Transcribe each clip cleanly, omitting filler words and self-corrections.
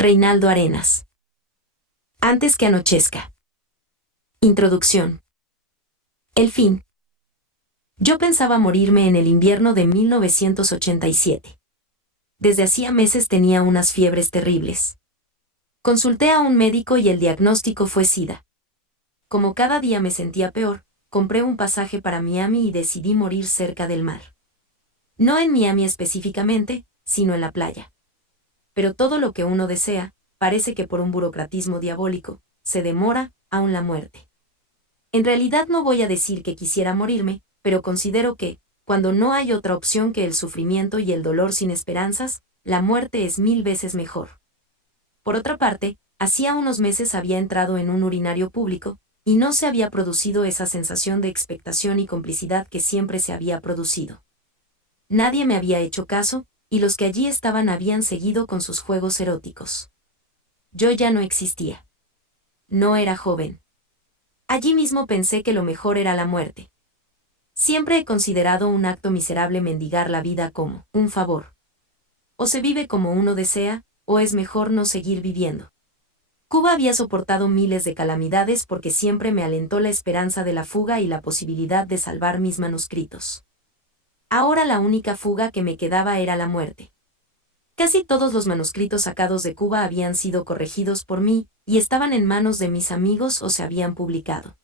Reinaldo Arenas. Antes que anochezca. Introducción. El fin. Yo pensaba morirme en el invierno de 1987. Desde hacía meses tenía unas fiebres terribles. Consulté a un médico y el diagnóstico fue SIDA. Como cada día me sentía peor, compré un pasaje para Miami y decidí morir cerca del mar. No en Miami específicamente, sino en la playa. Pero todo lo que uno desea, parece que por un burocratismo diabólico, se demora, aún la muerte. En realidad no voy a decir que quisiera morirme, pero considero que, cuando no hay otra opción que el sufrimiento y el dolor sin esperanzas, la muerte es 1000 veces mejor. Por otra parte, hacía unos meses había entrado en un urinario público, y no se había producido esa sensación de expectación y complicidad que siempre se había producido. Nadie me había hecho caso, y los que allí estaban habían seguido con sus juegos eróticos. Yo ya no existía. No era joven. Allí mismo pensé que lo mejor era la muerte. Siempre he considerado un acto miserable mendigar la vida como un favor. O se vive como uno desea, o es mejor no seguir viviendo. Cuba había soportado miles de calamidades porque siempre me alentó la esperanza de la fuga y la posibilidad de salvar mis manuscritos. Ahora la única fuga que me quedaba era la muerte. Casi todos los manuscritos sacados de Cuba habían sido corregidos por mí, y estaban en manos de mis amigos o se habían publicado.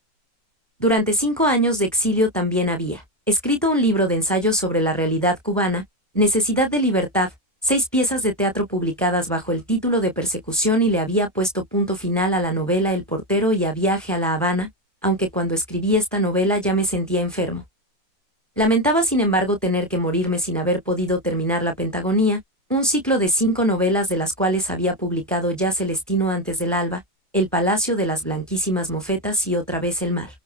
Durante 5 años de exilio también había escrito un libro de ensayos sobre la realidad cubana, Necesidad de Libertad, 6 piezas de teatro publicadas bajo el título de Persecución y le había puesto punto final a la novela El portero y a Viaje a La Habana, aunque cuando escribí esta novela ya me sentía enfermo. Lamentaba sin embargo tener que morirme sin haber podido terminar La Pentagonía, un ciclo de 5 novelas de las cuales había publicado ya Celestino antes del alba, El Palacio de las Blanquísimas Mofetas y Otra vez el mar.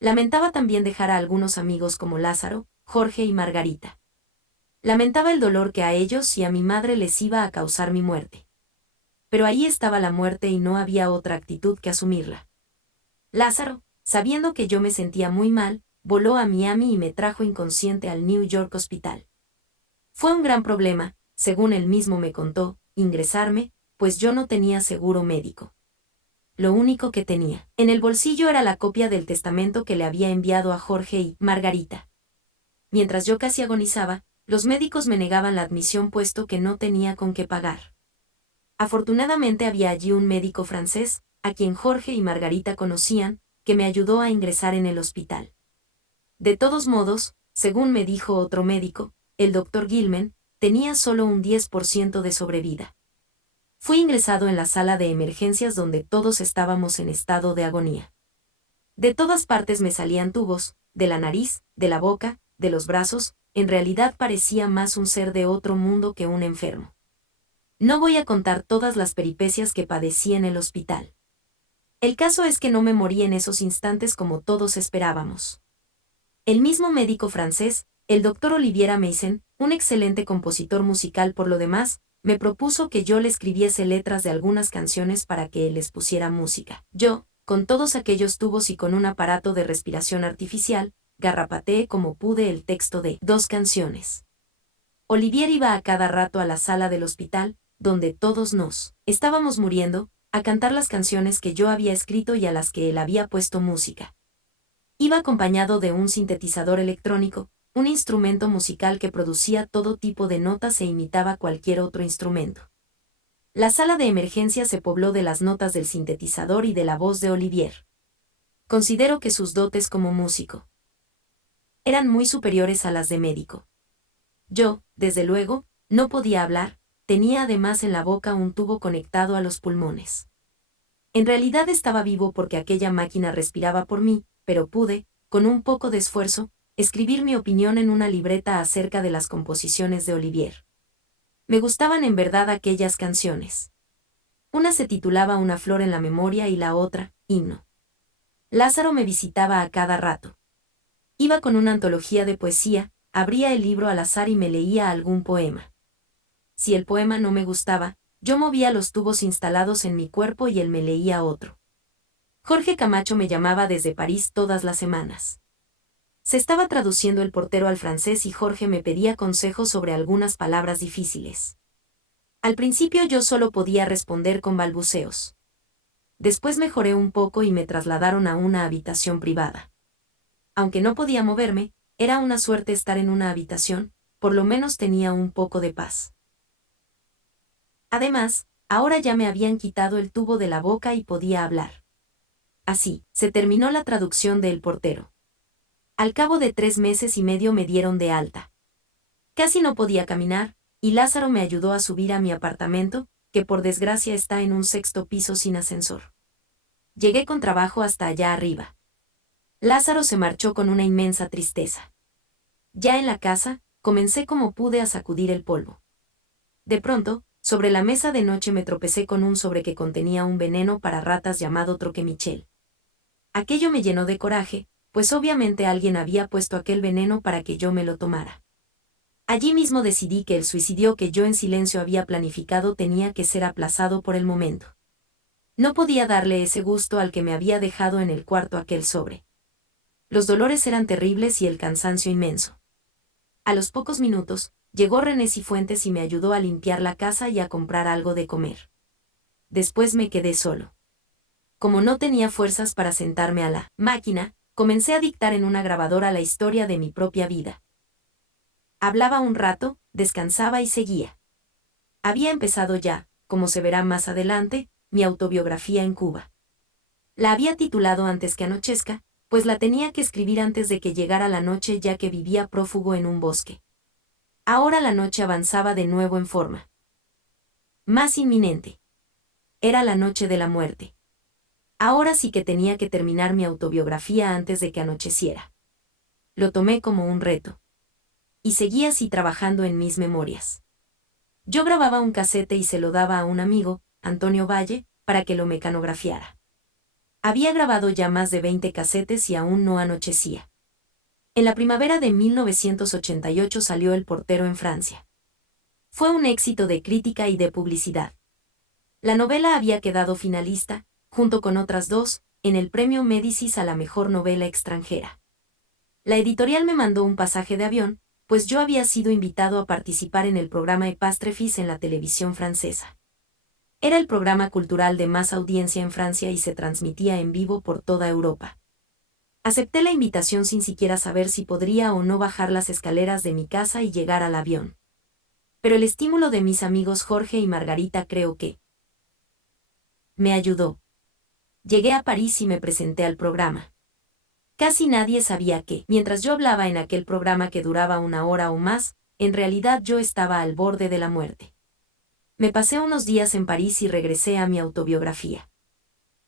Lamentaba también dejar a algunos amigos como Lázaro, Jorge y Margarita. Lamentaba el dolor que a ellos y a mi madre les iba a causar mi muerte. Pero ahí estaba la muerte y no había otra actitud que asumirla. Lázaro, sabiendo que yo me sentía muy mal, voló a Miami y me trajo inconsciente al New York Hospital. Fue un gran problema, según él mismo me contó, ingresarme, pues yo no tenía seguro médico. Lo único que tenía en el bolsillo era la copia del testamento que le había enviado a Jorge y Margarita. Mientras yo casi agonizaba, los médicos me negaban la admisión puesto que no tenía con qué pagar. Afortunadamente había allí un médico francés, a quien Jorge y Margarita conocían, que me ayudó a ingresar en el hospital. De todos modos, según me dijo otro médico, el doctor Gilman, tenía solo un 10% de sobrevida. Fui ingresado en la sala de emergencias donde todos estábamos en estado de agonía. De todas partes me salían tubos, de la nariz, de la boca, de los brazos, en realidad parecía más un ser de otro mundo que un enfermo. No voy a contar todas las peripecias que padecí en el hospital. El caso es que no me morí en esos instantes como todos esperábamos. El mismo médico francés, el doctor Olivier Meissen, un excelente compositor musical por lo demás, me propuso que yo le escribiese letras de algunas canciones para que él les pusiera música. Yo, con todos aquellos tubos y con un aparato de respiración artificial, garrapateé como pude el texto de 2 canciones. Olivier iba a cada rato a la sala del hospital, donde todos nos estábamos muriendo, a cantar las canciones que yo había escrito y a las que él había puesto música. Iba acompañado de un sintetizador electrónico, un instrumento musical que producía todo tipo de notas e imitaba cualquier otro instrumento. La sala de emergencia se pobló de las notas del sintetizador y de la voz de Olivier. Considero que sus dotes como músico eran muy superiores a las de médico. Yo, desde luego, no podía hablar, tenía además en la boca un tubo conectado a los pulmones. En realidad estaba vivo porque aquella máquina respiraba por mí, pero pude, con un poco de esfuerzo, escribir mi opinión en una libreta acerca de las composiciones de Olivier. Me gustaban en verdad aquellas canciones. Una se titulaba Una flor en la memoria y la otra, Himno. Lázaro me visitaba a cada rato. Iba con una antología de poesía, abría el libro al azar y me leía algún poema. Si el poema no me gustaba, yo movía los tubos instalados en mi cuerpo y él me leía otro. Jorge Camacho me llamaba desde París todas las semanas. Se estaba traduciendo El portero al francés y Jorge me pedía consejos sobre algunas palabras difíciles. Al principio yo solo podía responder con balbuceos. Después mejoré un poco y me trasladaron a una habitación privada. Aunque no podía moverme, era una suerte estar en una habitación, por lo menos tenía un poco de paz. Además, ahora ya me habían quitado el tubo de la boca y podía hablar. Así, se terminó la traducción de El portero. Al cabo de 3 meses y medio me dieron de alta. Casi no podía caminar, y Lázaro me ayudó a subir a mi apartamento, que por desgracia está en un 6º piso sin ascensor. Llegué con trabajo hasta allá arriba. Lázaro se marchó con una inmensa tristeza. Ya en la casa, comencé como pude a sacudir el polvo. De pronto, sobre la mesa de noche me tropecé con un sobre que contenía un veneno para ratas llamado Troquemichel. Aquello me llenó de coraje, pues obviamente alguien había puesto aquel veneno para que yo me lo tomara. Allí mismo decidí que el suicidio que yo en silencio había planificado tenía que ser aplazado por el momento. No podía darle ese gusto al que me había dejado en el cuarto aquel sobre. Los dolores eran terribles y el cansancio inmenso. A los pocos minutos, llegó René Cifuentes y me ayudó a limpiar la casa y a comprar algo de comer. Después me quedé solo. Como no tenía fuerzas para sentarme a la máquina, comencé a dictar en una grabadora la historia de mi propia vida. Hablaba un rato, descansaba y seguía. Había empezado ya, como se verá más adelante, mi autobiografía en Cuba. La había titulado Antes que anochezca, pues la tenía que escribir antes de que llegara la noche ya que vivía prófugo en un bosque. Ahora la noche avanzaba de nuevo en forma más inminente. Era la noche de la muerte. Ahora sí que tenía que terminar mi autobiografía antes de que anocheciera. Lo tomé como un reto. Y seguí así trabajando en mis memorias. Yo grababa un casete y se lo daba a un amigo, Antonio Valle, para que lo mecanografiara. Había grabado ya más de 20 casetes y aún no anochecía. En la primavera de 1988 salió El portero en Francia. Fue un éxito de crítica y de publicidad. La novela había quedado finalista, junto con otras 2, en el Premio Médicis a la mejor novela extranjera. La editorial me mandó un pasaje de avión, pues yo había sido invitado a participar en el programa Epástrefis en la televisión francesa. Era el programa cultural de más audiencia en Francia y se transmitía en vivo por toda Europa. Acepté la invitación sin siquiera saber si podría o no bajar las escaleras de mi casa y llegar al avión. Pero el estímulo de mis amigos Jorge y Margarita creo que me ayudó. Llegué a París y me presenté al programa. Casi nadie sabía que, mientras yo hablaba en aquel programa que duraba 1 hora o más, en realidad yo estaba al borde de la muerte. Me pasé unos días en París y regresé a mi autobiografía.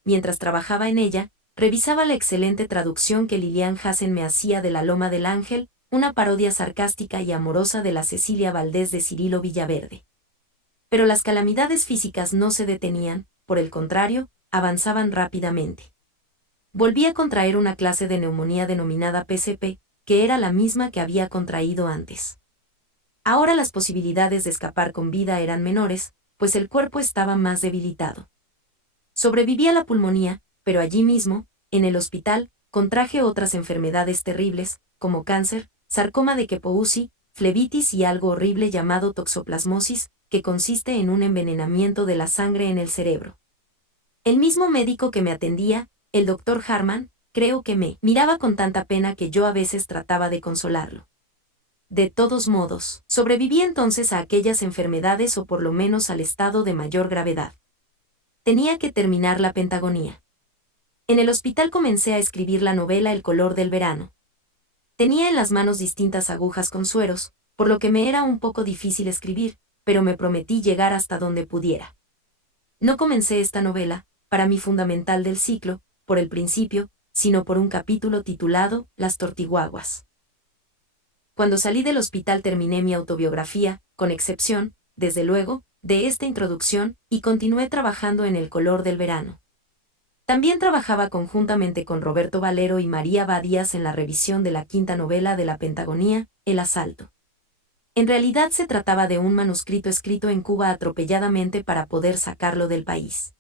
Mientras trabajaba en ella, revisaba la excelente traducción que Lilian Hassen me hacía de La Loma del Ángel, una parodia sarcástica y amorosa de la Cecilia Valdés de Cirilo Villaverde. Pero las calamidades físicas no se detenían, por el contrario, avanzaban rápidamente. Volví a contraer una clase de neumonía denominada PCP, que era la misma que había contraído antes. Ahora las posibilidades de escapar con vida eran menores, pues el cuerpo estaba más debilitado. Sobreviví a la pulmonía, pero allí mismo, en el hospital, contraje otras enfermedades terribles, como cáncer, sarcoma de Kaposi, flebitis y algo horrible llamado toxoplasmosis, que consiste en un envenenamiento de la sangre en el cerebro. El mismo médico que me atendía, el doctor Harman, creo que me miraba con tanta pena que yo a veces trataba de consolarlo. De todos modos, sobreviví entonces a aquellas enfermedades o por lo menos al estado de mayor gravedad. Tenía que terminar la pentagonía. En el hospital comencé a escribir la novela El color del verano. Tenía en las manos distintas agujas con sueros, por lo que me era un poco difícil escribir, pero me prometí llegar hasta donde pudiera. No comencé esta novela, para mí fundamental del ciclo, por el principio, sino por un capítulo titulado Las tortiguaguas. Cuando salí del hospital terminé mi autobiografía, con excepción, desde luego, de esta introducción, y continué trabajando en El color del verano. También trabajaba conjuntamente con Roberto Valero y María Badías en la revisión de la 5ª novela de la Pentagonía, El asalto. En realidad se trataba de un manuscrito escrito en Cuba atropelladamente para poder sacarlo del país.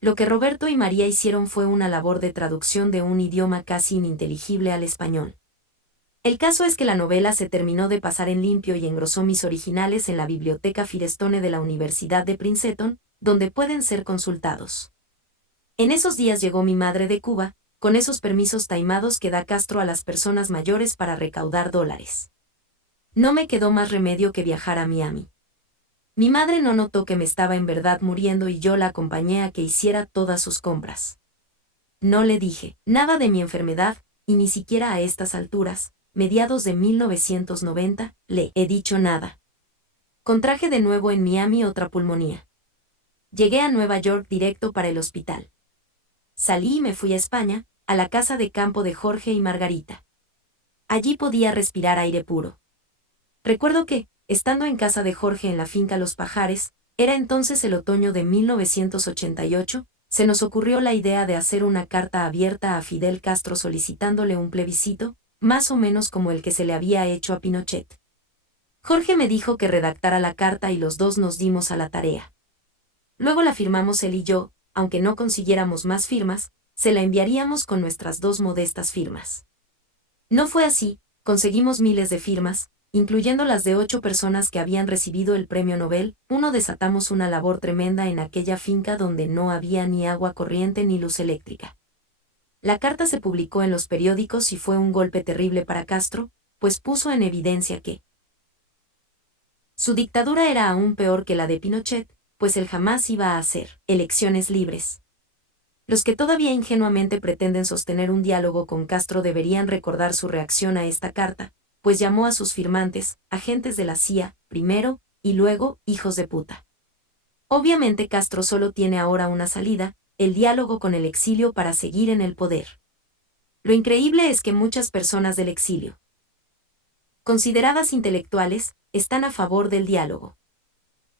Lo que Roberto y María hicieron fue una labor de traducción de un idioma casi ininteligible al español. El caso es que la novela se terminó de pasar en limpio y engrosó mis originales en la biblioteca Firestone de la Universidad de Princeton, donde pueden ser consultados. En esos días llegó mi madre de Cuba, con esos permisos taimados que da Castro a las personas mayores para recaudar dólares. No me quedó más remedio que viajar a Miami. Mi madre no notó que me estaba en verdad muriendo y yo la acompañé a que hiciera todas sus compras. No le dije nada de mi enfermedad, y ni siquiera a estas alturas, mediados de 1990, le he dicho nada. Contraje de nuevo en Miami otra pulmonía. Llegué a Nueva York directo para el hospital. Salí y me fui a España, a la casa de campo de Jorge y Margarita. Allí podía respirar aire puro. Recuerdo que, estando en casa de Jorge en la finca Los Pajares, era entonces el otoño de 1988, se nos ocurrió la idea de hacer una carta abierta a Fidel Castro solicitándole un plebiscito, más o menos como el que se le había hecho a Pinochet. Jorge me dijo que redactara la carta y los dos nos dimos a la tarea. Luego la firmamos él y yo, aunque no consiguiéramos más firmas, se la enviaríamos con nuestras dos modestas firmas. No fue así, conseguimos miles de firmas, incluyendo las de 8 personas que habían recibido el premio Nobel. Desatamos una labor tremenda en aquella finca donde no había ni agua corriente ni luz eléctrica. La carta se publicó en los periódicos y fue un golpe terrible para Castro, pues puso en evidencia que su dictadura era aún peor que la de Pinochet, pues él jamás iba a hacer elecciones libres. Los que todavía ingenuamente pretenden sostener un diálogo con Castro deberían recordar su reacción a esta carta, pues llamó a sus firmantes, agentes de la CIA, primero, y luego, hijos de puta. Obviamente Castro solo tiene ahora una salida, el diálogo con el exilio para seguir en el poder. Lo increíble es que muchas personas del exilio, consideradas intelectuales, están a favor del diálogo.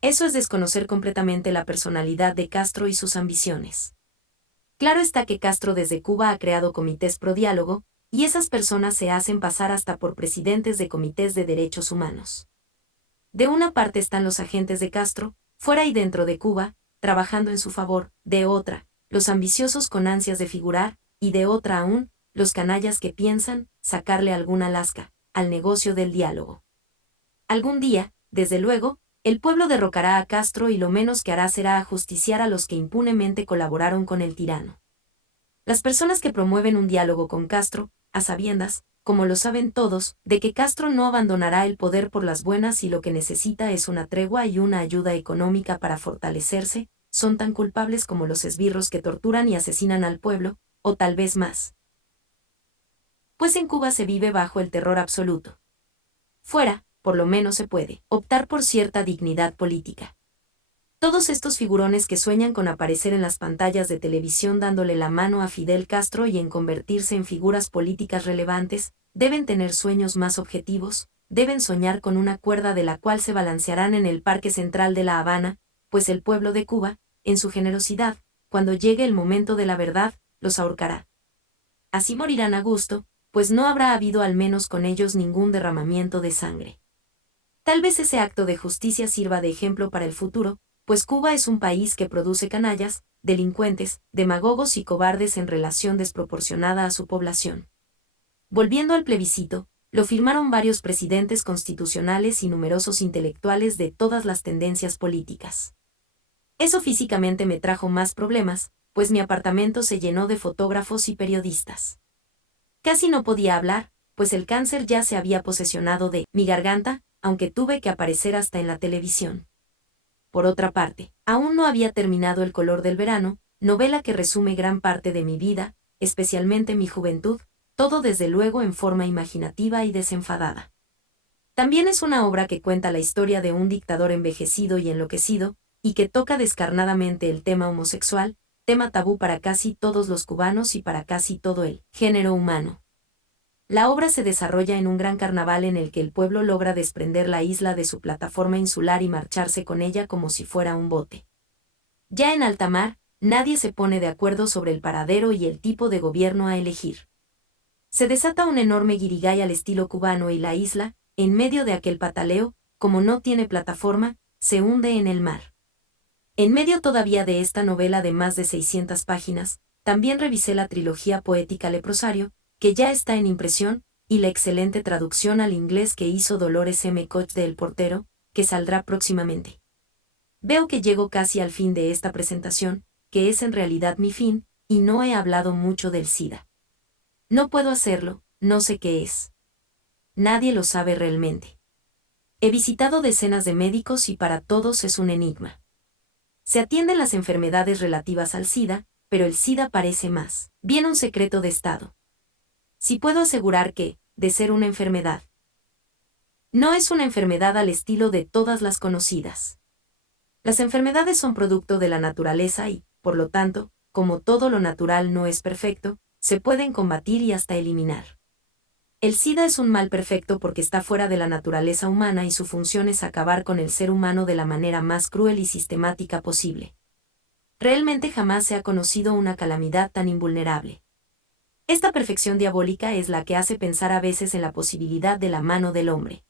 Eso es desconocer completamente la personalidad de Castro y sus ambiciones. Claro está que Castro desde Cuba ha creado comités pro diálogo, y esas personas se hacen pasar hasta por presidentes de comités de derechos humanos. De una parte están los agentes de Castro, fuera y dentro de Cuba, trabajando en su favor; de otra, los ambiciosos con ansias de figurar; y de otra aún, los canallas que piensan sacarle alguna lasca al negocio del diálogo. Algún día, desde luego, el pueblo derrocará a Castro y lo menos que hará será ajusticiar a los que impunemente colaboraron con el tirano. Las personas que promueven un diálogo con Castro, a sabiendas, como lo saben todos, de que Castro no abandonará el poder por las buenas y lo que necesita es una tregua y una ayuda económica para fortalecerse, son tan culpables como los esbirros que torturan y asesinan al pueblo, o tal vez más. Pues en Cuba se vive bajo el terror absoluto. Fuera, por lo menos se puede optar por cierta dignidad política. Todos estos figurones que sueñan con aparecer en las pantallas de televisión dándole la mano a Fidel Castro y en convertirse en figuras políticas relevantes, deben tener sueños más objetivos, deben soñar con una cuerda de la cual se balancearán en el Parque Central de La Habana, pues el pueblo de Cuba, en su generosidad, cuando llegue el momento de la verdad, los ahorcará. Así morirán a gusto, pues no habrá habido al menos con ellos ningún derramamiento de sangre. Tal vez ese acto de justicia sirva de ejemplo para el futuro, pues Cuba es un país que produce canallas, delincuentes, demagogos y cobardes en relación desproporcionada a su población. Volviendo al plebiscito, lo firmaron varios presidentes constitucionales y numerosos intelectuales de todas las tendencias políticas. Eso físicamente me trajo más problemas, pues mi apartamento se llenó de fotógrafos y periodistas. Casi no podía hablar, pues el cáncer ya se había posesionado de mi garganta, aunque tuve que aparecer hasta en la televisión. Por otra parte, aún no había terminado El color del verano, novela que resume gran parte de mi vida, especialmente mi juventud, todo desde luego en forma imaginativa y desenfadada. También es una obra que cuenta la historia de un dictador envejecido y enloquecido, y que toca descarnadamente el tema homosexual, tema tabú para casi todos los cubanos y para casi todo el género humano. La obra se desarrolla en un gran carnaval en el que el pueblo logra desprender la isla de su plataforma insular y marcharse con ella como si fuera un bote. Ya en alta mar, nadie se pone de acuerdo sobre el paradero y el tipo de gobierno a elegir. Se desata un enorme guirigay al estilo cubano y la isla, en medio de aquel pataleo, como no tiene plataforma, se hunde en el mar. En medio todavía de esta novela de más de 600 páginas, también revisé la trilogía poética Leprosario, que ya está en impresión, y la excelente traducción al inglés que hizo Dolores M. Koch de El Portero, que saldrá próximamente. Veo que llego casi al fin de esta presentación, que es en realidad mi fin, y no he hablado mucho del SIDA. No puedo hacerlo, no sé qué es. Nadie lo sabe realmente. He visitado decenas de médicos y para todos es un enigma. Se atienden las enfermedades relativas al SIDA, pero el SIDA parece más bien un secreto de Estado. Si puedo asegurar que, de ser una enfermedad, no es una enfermedad al estilo de todas las conocidas. Las enfermedades son producto de la naturaleza y, por lo tanto, como todo lo natural no es perfecto, se pueden combatir y hasta eliminar. El SIDA es un mal perfecto porque está fuera de la naturaleza humana y su función es acabar con el ser humano de la manera más cruel y sistemática posible. Realmente jamás se ha conocido una calamidad tan invulnerable. Esta perfección diabólica es la que hace pensar a veces en la posibilidad de la mano del hombre.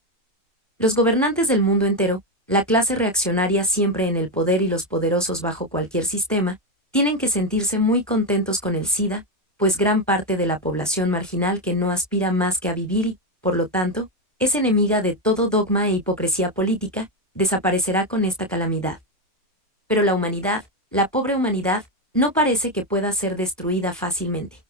Los gobernantes del mundo entero, la clase reaccionaria siempre en el poder y los poderosos bajo cualquier sistema, tienen que sentirse muy contentos con el SIDA, pues gran parte de la población marginal que no aspira más que a vivir y, por lo tanto, es enemiga de todo dogma e hipocresía política, desaparecerá con esta calamidad. Pero la humanidad, la pobre humanidad, no parece que pueda ser destruida fácilmente.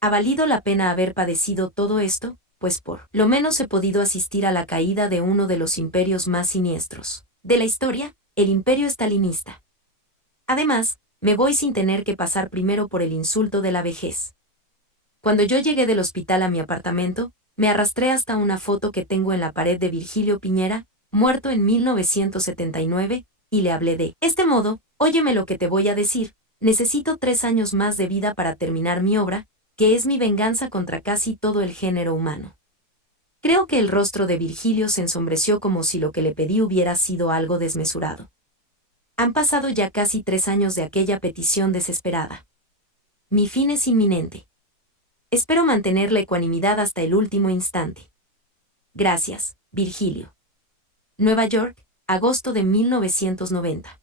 ¿Ha valido la pena haber padecido todo esto? Pues por lo menos he podido asistir a la caída de uno de los imperios más siniestros de la historia, el imperio estalinista. Además, me voy sin tener que pasar primero por el insulto de la vejez. Cuando yo llegué del hospital a mi apartamento, me arrastré hasta una foto que tengo en la pared de Virgilio Piñera, muerto en 1979, y le hablé de este modo: óyeme lo que te voy a decir, necesito 3 años más de vida para terminar mi obra, que es mi venganza contra casi todo el género humano. Creo que el rostro de Virgilio se ensombreció como si lo que le pedí hubiera sido algo desmesurado. Han pasado ya casi 3 años de aquella petición desesperada. Mi fin es inminente. Espero mantener la ecuanimidad hasta el último instante. Gracias, Virgilio. Nueva York, agosto de 1990.